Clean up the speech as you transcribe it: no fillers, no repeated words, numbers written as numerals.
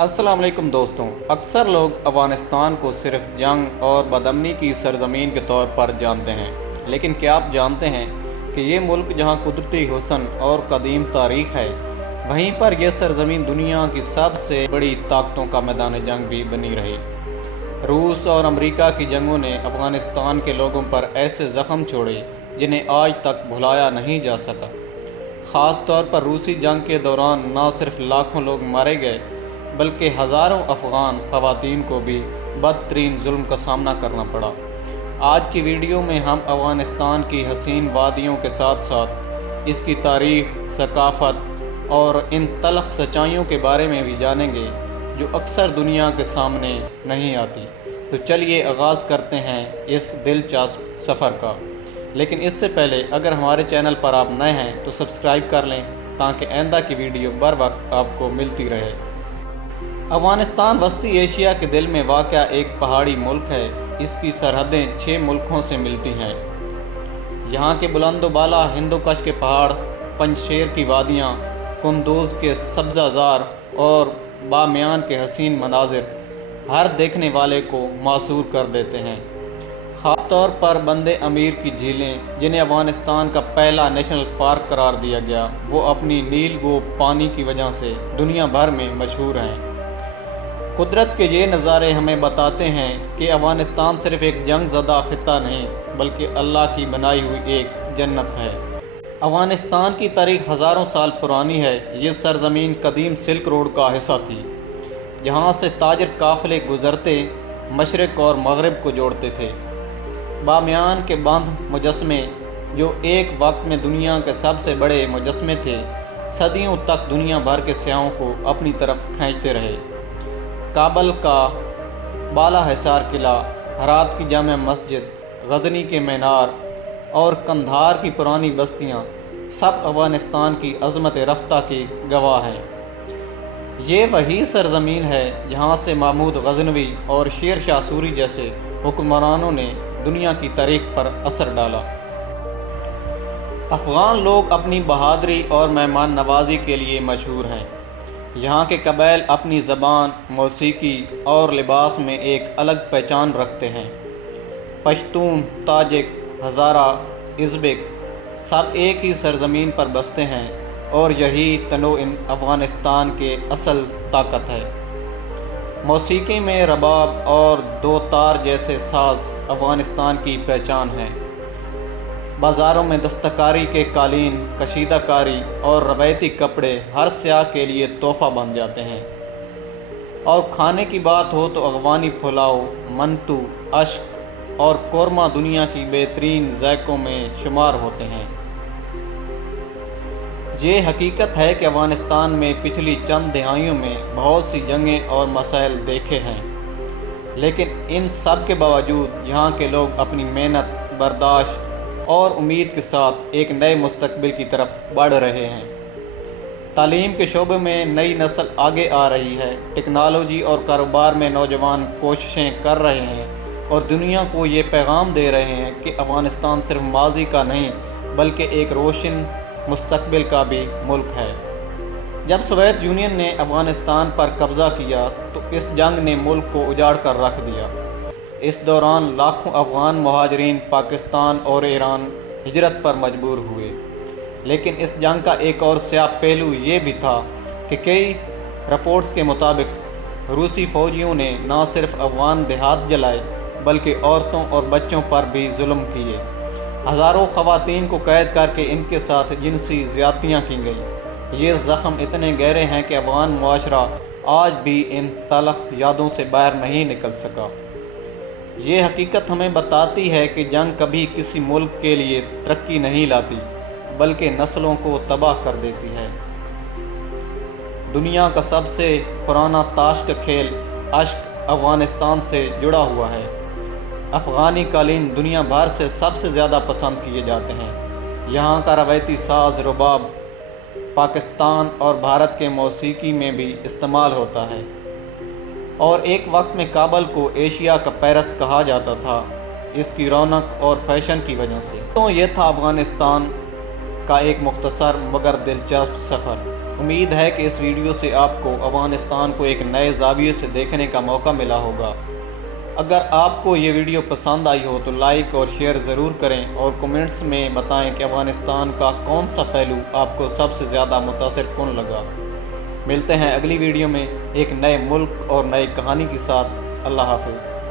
السلام علیکم دوستوں، اکثر لوگ افغانستان کو صرف جنگ اور بدامنی کی سرزمین کے طور پر جانتے ہیں، لیکن کیا آپ جانتے ہیں کہ یہ ملک جہاں قدرتی حسن اور قدیم تاریخ ہے، وہیں پر یہ سرزمین دنیا کی سب سے بڑی طاقتوں کا میدان جنگ بھی بنی رہی۔ روس اور امریکہ کی جنگوں نے افغانستان کے لوگوں پر ایسے زخم چھوڑے جنہیں آج تک بھلایا نہیں جا سکا۔ خاص طور پر روسی جنگ کے دوران نہ صرف لاکھوں لوگ مارے گئے بلکہ ہزاروں افغان خواتین کو بھی بدترین ظلم کا سامنا کرنا پڑا۔ آج کی ویڈیو میں ہم افغانستان کی حسین وادیوں کے ساتھ ساتھ اس کی تاریخ، ثقافت اور ان تلخ سچائیوں کے بارے میں بھی جانیں گے جو اکثر دنیا کے سامنے نہیں آتی۔ تو چلیے آغاز کرتے ہیں اس دلچسپ سفر کا، لیکن اس سے پہلے اگر ہمارے چینل پر آپ نئے ہیں تو سبسکرائب کر لیں تاکہ آئندہ کی ویڈیو بر وقت آپ کو ملتی رہے۔ افغانستان وسطی ایشیا کے دل میں واقع ایک پہاڑی ملک ہے۔ اس کی سرحدیں 6 ملکوں سے ملتی ہیں۔ یہاں کے بلند و بالا ہندوکش کے پہاڑ، پنجشیر کی وادیاں، کندوز کے سبزہ زار اور بامیان کے حسین مناظر ہر دیکھنے والے کو محصور کر دیتے ہیں۔ خاص طور پر بند امیر کی جھیلیں، جنہیں افغانستان کا پہلا نیشنل پارک قرار دیا گیا، وہ اپنی نیل گو پانی کی وجہ سے دنیا بھر میں مشہور ہیں۔ قدرت کے یہ نظارے ہمیں بتاتے ہیں کہ افغانستان صرف ایک جنگ زدہ خطہ نہیں بلکہ اللہ کی بنائی ہوئی ایک جنت ہے۔ افغانستان کی تاریخ ہزاروں سال پرانی ہے۔ یہ سرزمین قدیم سلک روڈ کا حصہ تھی، جہاں سے تاجر قافلے گزرتے مشرق اور مغرب کو جوڑتے تھے۔ بامیان کے بندھ مجسمے، جو ایک وقت میں دنیا کے سب سے بڑے مجسمے تھے، صدیوں تک دنیا بھر کے سیاحوں کو اپنی طرف کھینچتے رہے۔ کابل کا بالا حصار قلعہ، ہرات کی جامع مسجد، غزنی کے مینار اور قندھار کی پرانی بستیاں سب افغانستان کی عظمت رفتہ کی گواہ ہیں۔ یہ وہی سرزمین ہے جہاں سے محمود غزنوی اور شیر شاہ سوری جیسے حکمرانوں نے دنیا کی تاریخ پر اثر ڈالا۔ افغان لوگ اپنی بہادری اور مہمان نوازی کے لیے مشہور ہیں۔ یہاں کے قبائل اپنی زبان، موسیقی اور لباس میں ایک الگ پہچان رکھتے ہیں۔ پشتون، تاجک، ہزارہ، ازبک سب ایک ہی سرزمین پر بستے ہیں اور یہی تنوع افغانستان کے اصل طاقت ہے۔ موسیقی میں رباب اور دو تار جیسے ساز افغانستان کی پہچان ہیں۔ بازاروں میں دستکاری کے قالین، کشیدہ کاری اور روایتی کپڑے ہر سیاح کے لیے تحفہ بن جاتے ہیں۔ اور کھانے کی بات ہو تو افغانی پلاؤ، منتو، اشک اور قورمہ دنیا کی بہترین ذائقوں میں شمار ہوتے ہیں۔ یہ حقیقت ہے کہ افغانستان میں پچھلی چند دہائیوں میں بہت سی جنگیں اور مسائل دیکھے ہیں، لیکن ان سب کے باوجود یہاں کے لوگ اپنی محنت، برداشت اور امید کے ساتھ ایک نئے مستقبل کی طرف بڑھ رہے ہیں۔ تعلیم کے شعبے میں نئی نسل آگے آ رہی ہے، ٹیکنالوجی اور کاروبار میں نوجوان کوششیں کر رہے ہیں اور دنیا کو یہ پیغام دے رہے ہیں کہ افغانستان صرف ماضی کا نہیں بلکہ ایک روشن مستقبل کا بھی ملک ہے۔ جب سوویت یونین نے افغانستان پر قبضہ کیا تو اس جنگ نے ملک کو اجاڑ کر رکھ دیا۔ اس دوران لاکھوں افغان مہاجرین پاکستان اور ایران ہجرت پر مجبور ہوئے۔ لیکن اس جنگ کا ایک اور سیاہ پہلو یہ بھی تھا کہ کئی رپورٹس کے مطابق روسی فوجیوں نے نہ صرف افغان دیہات جلائے بلکہ عورتوں اور بچوں پر بھی ظلم کیے۔ ہزاروں خواتین کو قید کر کے ان کے ساتھ جنسی زیادتیاں کی گئیں۔ یہ زخم اتنے گہرے ہیں کہ افغان معاشرہ آج بھی ان تلخ یادوں سے باہر نہیں نکل سکا۔ یہ حقیقت ہمیں بتاتی ہے کہ جنگ کبھی کسی ملک کے لیے ترقی نہیں لاتی بلکہ نسلوں کو تباہ کر دیتی ہے۔ دنیا کا سب سے پرانا تاش کا کھیل اشک افغانستان سے جڑا ہوا ہے۔ افغانی قالین دنیا بھر سے سب سے زیادہ پسند کیے جاتے ہیں۔ یہاں کا روایتی ساز رباب پاکستان اور بھارت کے موسیقی میں بھی استعمال ہوتا ہے، اور ایک وقت میں کابل کو ایشیا کا پیرس کہا جاتا تھا اس کی رونق اور فیشن کی وجہ سے۔ تو یہ تھا افغانستان کا ایک مختصر مگر دلچسپ سفر۔ امید ہے کہ اس ویڈیو سے آپ کو افغانستان کو ایک نئے زاویے سے دیکھنے کا موقع ملا ہوگا۔ اگر آپ کو یہ ویڈیو پسند آئی ہو تو لائک اور شیئر ضرور کریں اور کمنٹس میں بتائیں کہ افغانستان کا کون سا پہلو آپ کو سب سے زیادہ متاثر کن لگا۔ ملتے ہیں اگلی ویڈیو میں ایک نئے ملک اور نئی کہانی کے ساتھ۔ اللہ حافظ۔